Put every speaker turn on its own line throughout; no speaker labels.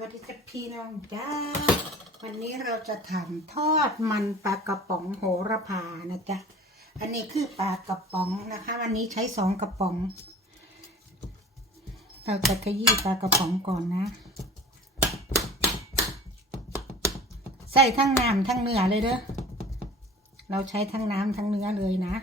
วัสดีจ้าพี่น้องจ้า วันนี้เราจะทำทอดมันปลากระป๋องโหระพานะจ๊ะ อันนี้คือปลากระป๋องนะคะ วันนี้ใช้สองกระป๋อง เราจะขยี้ปลากระป๋องก่อนนะ ใส่ทั้งน้ำทั้งเนื้อเลยเด้อ เราใช้ทั้งน้ำทั้งเนื้อเลยนะ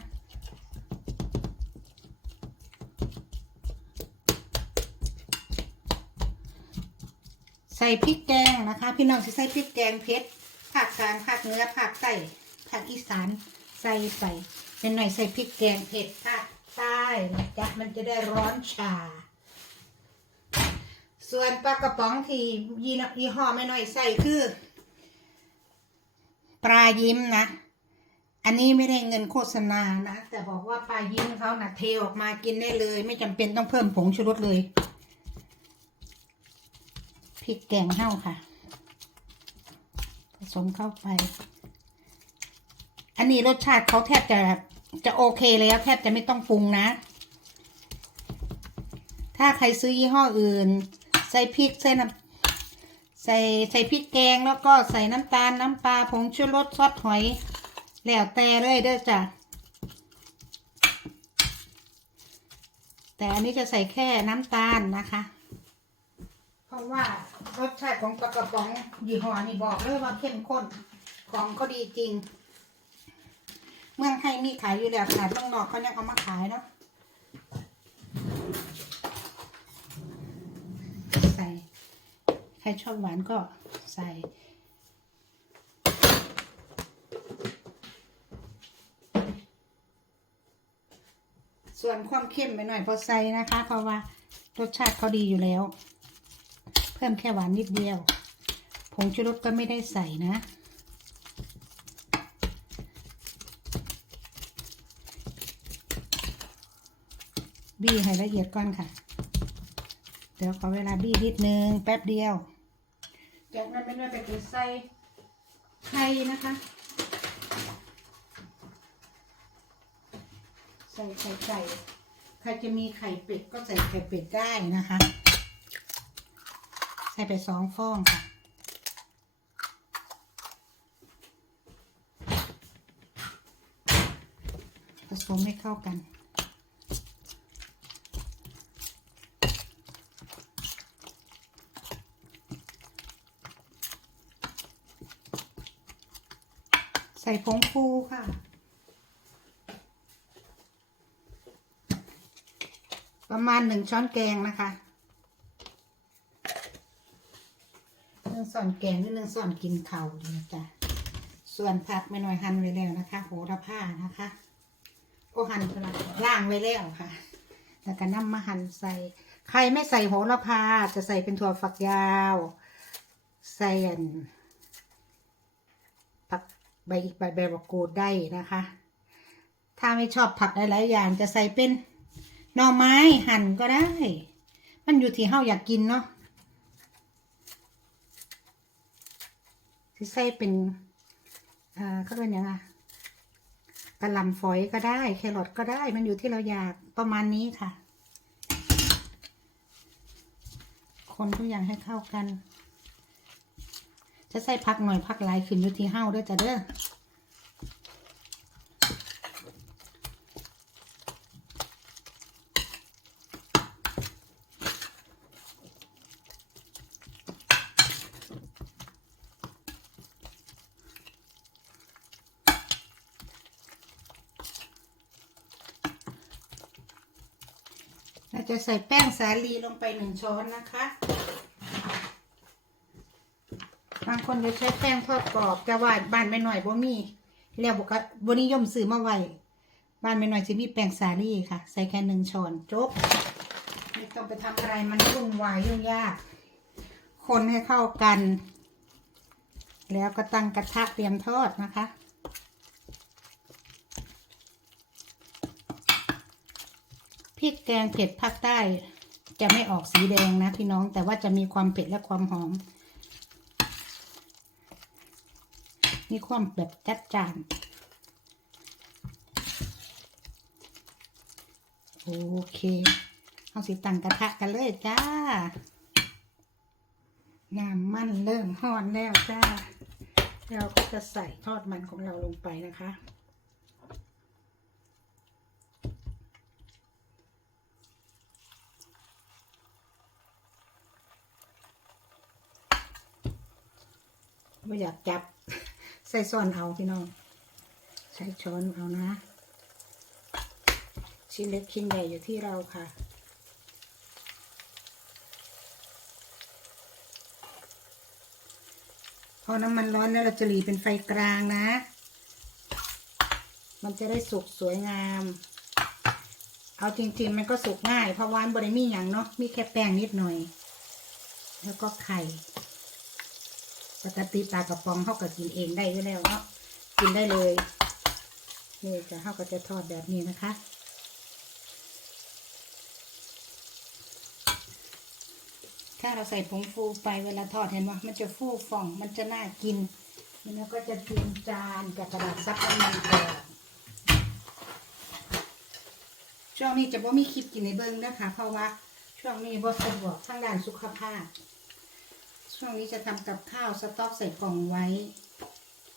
ใส่พริกแกงนะคะ พี่น้องจะใส่พริกแกงเผ็ดภาคกลางภาคเหนือภาคใต้ภาคอีสานใส่ใส่เป็นหน่อยใส่พริกแกงเผ็ดภาคใต้นะจ๊ะมันจะได้ร้อนชา ส่วนปลากระป๋องที่ยี่ห้อยี่ห้อไม่น้อยใส่คือ ปลายิ้มนะอันนี้ไม่ได้เงินโฆษณานะ แต่บอกว่าปลายิ้มเขานะ่ะเทออกมากินได้เลย ไม่จำเป็นต้องเพิ่มผงชูรสเลย ริกแกงเห่าค่ะ ผสมเข้าไป อันนี้รสชาติเขาแทบจะจะโอเคแล้วแทบจะไม่ต้องปรุงนะ ถ้าใครซื้อยี่ห้ออื่น ใส่พริกใส่น้ำใส่ใส่พริกแกงแล้วก็ใส่น้ำตาลน้ำปลาผงชูรสซอสหอย แล้วแต่เลยเด้อจ้ะแต่อันนี้จะใส่แค่น้ำตาลนะคะ เพราะว่ารสชาติของปลากระป๋องยี่ห้อนี่บอกเลยว่าเข้มข้นของก็ดีจริง เมืองไทยมีขายอยู่แล้วขนาดเมืองนอกเขายังเอามาขายเนาะใส่ใครชอบหวานก็ใส่ส่วนความเข้มไปหน่อยพอใส่นะคะ เพราะว่ารสชาติเขาดีอยู่แล้ว พิ่มแค่หวานนิดเดียว ผงชูรสก็ไม่ได้ใส่นะ บี้ให้ละเอียดก่อนค่ะ เดี๋ยวขอเวลาบี้นิดนึงแป๊บเดียว จากนั้นเป็นว่าไปใส่ไข่นะคะ ใส่ไข่ไก่ใครจะมีไข่เป็ดก็ใส่ไข่เป็ดได้นะคะ ส่ไปสองฟองค่ะ ผสมให้เข้ากัน ใส่ผงฟูค่ะประมาณหนึ่งช้อนแกงนะคะหนึ่ง สอนแกงหรือหนึ่งสอนกินเข่าดีนะจ๊ะส่วนผักไม่น้อยหั่นไว้แล้วนะคะ โหระพานะคะโอหั่นไปล่างไว้แล้วค่ะ แล้วก็นำมาหั่นใส่ ใครไม่ใส่โหระพาจะใส่เป็นถั่วฝักยาว ใส่อันผักใบใบใบมะกรูดได้นะคะ ถ้าไม่ชอบผักหลายๆอย่างจะใส่เป็นหน่อไม้หั่นก็ได้ มันอยู่ที่เฮาอยากกินเนาะ ที่ใส่เป็นอ่าเขาเรียกยังไงกระหลำฝอยก็ได้ แครอทก็ได้มันอยู่ที่เราอยากประมาณนี้ค่ะ คนทุกอย่างให้เข้ากัน จะใส่พักหน่อยพักหลายขึ้นอยู่ที่เฮาเด้อจ้ะเด้อ เราจะใส่แป้งสาลีลงไปหนึ่งช้อนนะคะ บางคนจะใช้แป้งทอดกรอบแต่ว่าบ้านไม่หน่อยบ่มีแล้วบอกบ่นิยมซื้อมาไว้บ้านไม่หน่อยจะมีแป้งสาลีค่ะ ใส่แค่หนึ่งช้อนจบไม่ต้องไปทำอะไรมันวุ่นวายยุ่งยาก คนให้เข้ากัน แล้วก็ตั้งกระทะเตรียมทอดนะคะ พริกแกงเผ็ดภาคใต้จะไม่ออกสีแดงนะพี่น้องแต่ว่าจะมีความเผ็ดและความหอม มีความแบบจัดจาน โอเคเอาสิตั้งกระทะกันเลยจ้า น้ำมันเริ่มห่อนแล้วจ้า เราก็จะใส่ทอดมันของเราลงไปนะคะ ไม่อยากจับ ใส่ซ้อนเอาพี่น้องใช้ช้อนเอานะ ชิ้นเล็กชิ้นใหญ่อยู่ที่เราค่ะพอน้ำมันร้อนแล้วเราจะหลีเป็นไฟกลางนะ มันจะได้สุกสวยงาม เอาจริง ๆ มันก็สุกง่าย เพราะวานบริมีอย่างเนาะ มีแค่แป้งนิดหน่อย แล้วก็ไข่ ปกติปลากระป๋องเขาก็กินเองได้อยู่แล้วเนาะกินได้เลยนี่จะเขาก็จะทอดแบบนี้นะคะถ้าเราใส่ผงฟูไปเวลาทอดเห็นไหมมันจะฟูฟ่องมันจะน่ากินแล้วก็จะเตรียมจานกับกระดาษซับน้ำมันก่อนช่วงนี้จะว่มีคลิปกินในเบิ้งนะคะเพราะว่าช่วงนี้บอสะดวกทางด้านสุขภาพ ช่วงนี้จะทำกับข้าวสต๊อกใส่กล่องไว้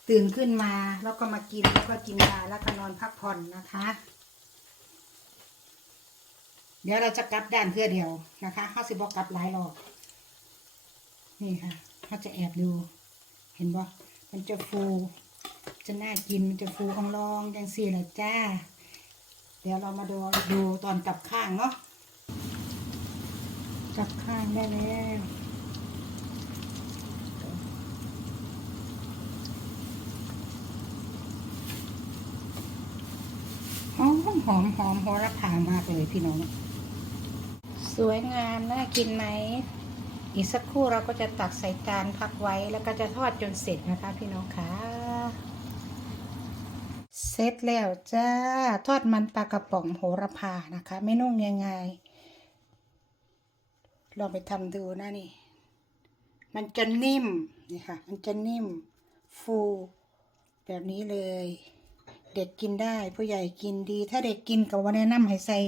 ตื่นขึ้นมาแล้วก็มากินแล้วก็กินยาแล้วก็นอนพักผ่อนนะคะ เดี๋ยวเราจะกลับด้านเพื่อเดียวนะคะข้าสิบอกกลับหลายรอบนี่ค่ะเขาจะแอบดู เห็นบ่มันจะฟู จะน่ากินมันจะฟูของรองจังสี่แหละจ้า เดี๋ยวเรามาดูดูตอนกลับข้างเนาะกลับข้างได้แล้ว หอมหอมหอมหอมโหระพามากเลยพี่น้อง สวยงามน่ากินไหม อีกสักครู่เราก็จะตักใส่จานพักไว้แล้วก็จะทอดจนเสร็จนะคะพี่น้องคะเสร็จแล้วจ้าทอดมันปลากระป๋องโหระพานะคะไม่นุ่งยังไงลองไปทำดูนะนี่ มันจะนิ่มนี่ค่ะ มันจะนิ่มฟูแบบนี้เลย เด็กกินได้ ผู้ใหญ่กินดี ถ้าเด็กกินก็ว่าแนะนำให้ใส่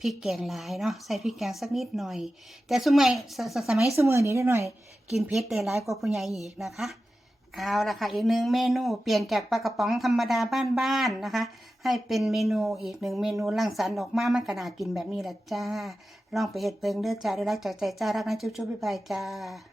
พริกแกงหลายเนาะใส่พริกแกงสักนิดหน่อย แต่สมัยสสสมัยสมือนี้ได้หน่อย กินเผ็ดได้หลายกว่าผู้ใหญ่อีกนะคะเอาละค่ะอีกหนึ่งเมนูเปลี่ยนจากปลากระป๋องธรรมดาบ้านๆนะคะ ให้เป็นเมนูอีกหนึ่งเมนูรังสรรค์ออกมามันก็น่ากินแบบนี้ละจ้าลองไปเห็ดเปิงเด้อจ้าได้รักจากใจจ้ารักนะจุ๊บๆบ๊ายบายจ้า